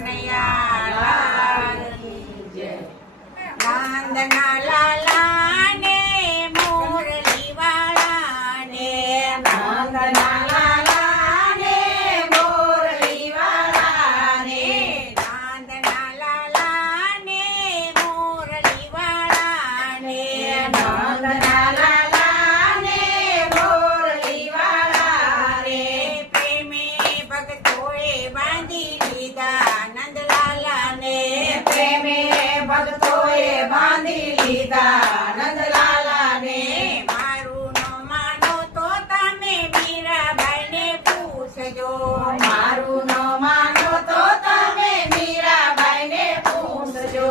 કનૈયા લાલ કી જય. નંદના લાલા ને મોરલી વાળા ને, નંદના લાલા ને મોરલી વાળા ને, નંદના લાલા ને મોરલી વાળા ને, નંદના લાલા ને મોરલી વાળા રે. પ્રેમે ભક્તોએ બાંધી લીધા નંદલાલા ને, પ્રેમે ભક્તોએ બાંધી લીધા નંદલાલા ને. મારું ન માનો તો તમે મીરાબાઈ ને પૂછજો, મારું ન માનો તો તમે મીરાબાઈ ને પૂછજો.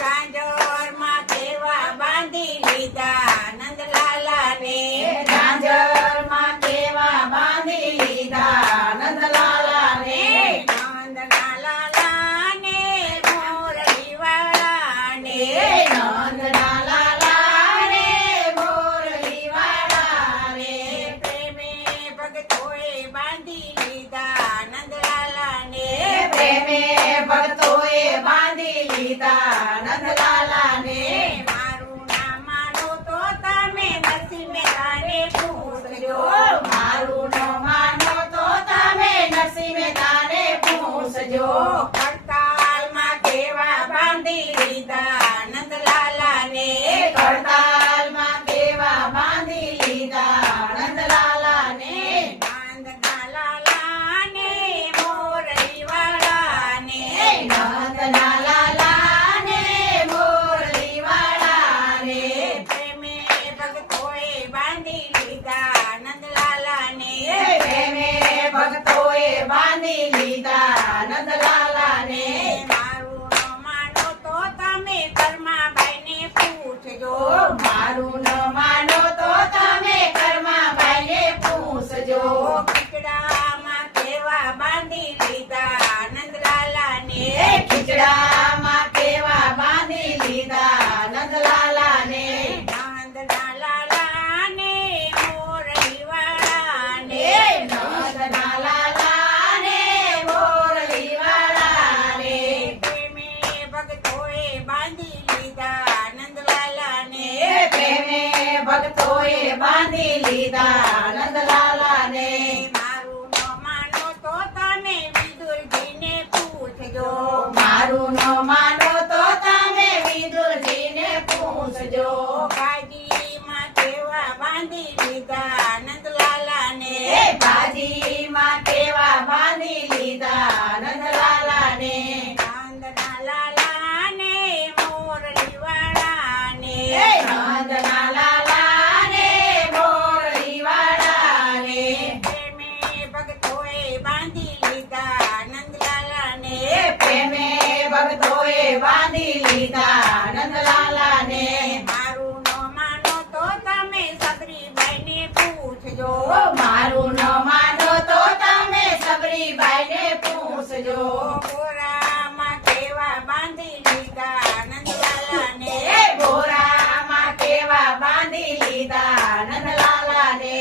ઝાંઝરમાં કેવા બાંધી લીધા નંદલાલા ને, ઝાંઝરમાં કેવા બાંધી લીધા નંદલાલા ને. નંદના લાલા ને મોરલી વાળા ને, નંદના લાલા ને મોરલી વાળા રે. પ્રેમે ભક્તોએ બાંધી લીધા નંદલાલા ને, પ્રેમે ભક્તોએ બાંધી લીધા નંદલાલા ને. મારું ના માનો તો તમે નરસિંહ મહેતાને પૂછજો, મારું ન માનો તો તમે નરસિંહ મહેતાને પૂછજો. કડતાલમાં કેવા બાંધી લીધા નંદલાલા ને, કડતાલમાં કેવા બાંધી લીધા નંદલાલા ને. નંદના લાલા ને મોરલી વાળા ને, નંદના લાલા ને મોરલી વાળા રે. પ્રેમે ભક્તોએ બાંધી લીધા નંદલાલા ને, પ્રેમે ભક્તોએ બાંધી લીધા નંદલાલા ને. મારું ન માનો તો તમે કર્માબાઈ ને પૂછજો, મારું ન માનો તો તમે કર્માબાઈ ને પૂછજો. ખીચડામાં કેવા બાંધી લીધા નંદલાલા ને, ખીચડામાં કેવા બાંધી લીધા નંદલાલા ને. નંદના લાલા ને મોરલી વાળા ને, નંદના લાલા ને મોરલી વાળા રે. પ્રેમે ભક્તોએ બાંધી લીધા નંદલાલા ને, પ્રેમે ભક્તોએ બાંધી લીધા નંદલાલા ને. મારું ન માનો તો તમે વિદુરજીને પૂછજો, મારું ન માનો તો તમે વિદુરજીને પૂછજો. બાજીમાં કેવા બાંધી લીધા નંદલાલા ને, બાજીમાં કેવા બાંધી લીધા નંદલાલા ને. નંદના લાલા ને મોરલી વાળા ને, નંદના લાલા ને મોરલી વાળા રે. પ્રેમે ભક્તોએ બાંધી લીધા નંદલાલા ને, પ્રેમે ભક્તોએ બાંધી લીધા નંદલાલા ને. મારું ન માનો તો તમે સબરીબાઈ ને પૂછજો, મારું ન માનો તો તમે સબરીબાઈ ને પૂછજો. બોરામાં કેવા બાંધી લીધા નંદલાલા ને, બોરામાં કેવા બાંધી લીધા નંદલાલા ને.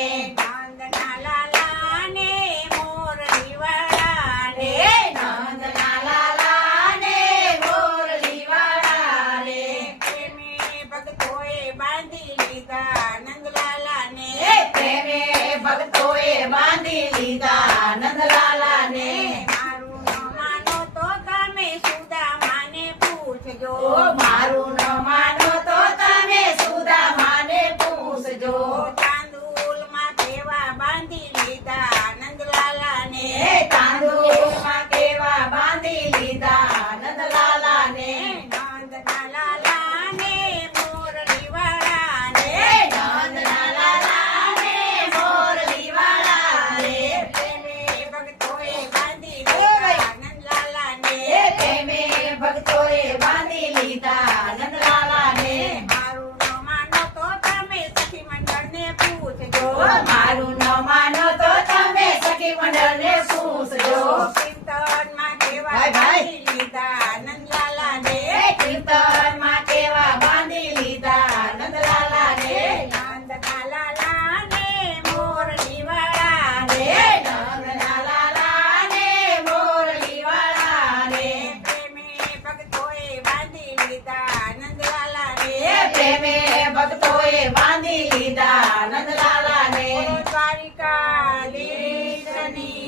નંદના લાલા ને મોરલી વાળા ને, નંદના લાલા ને મોરલી વાળા રે. પ્રેમે ભક્તોએ બાંધી લીધા નંદલાલા ને, પ્રેમે ભક્તોએ બાંધી લીધા નંદલાલા ને. મારું ન માનો તો તમે સુદામાને પૂછજો, મારું ન માનો તો તમે સુદામાને પૂછજો. તાંદુલમાં કેવા બાંધી લીધા નંદલાલા ને, તાંદુલમાં કેવા બાંધી લીધા નંદલાલા ને. નંદના લાલા ને મોરલી વાળા ને, નંદના લાલા ને મોરલી વાળા રે. પ્રેમે ભક્તોએ બાંધી લીધા નંદલાલા ને, પ્રેમે ભક્તોએ બાંધી લીધા નંદલાલા ને. મારું ન માનો તો તમે સખી મંડળને પૂછજો, મારું ન માનો તો તમે સખી મંડળને પૂછજો. કીર્તનમાં કેવા બાંધી લીધા નંદલાલા ને, કીર્તનમાં કેવા બાંધી લીધા નંદલાલા ને. નંદના લાલા ને મોરલી વાળા ને, નંદના લાલા ને મોરલી વાળા રે. બાંધી લીધા નંદલાલાને બોલો દ્વારિકાધીશની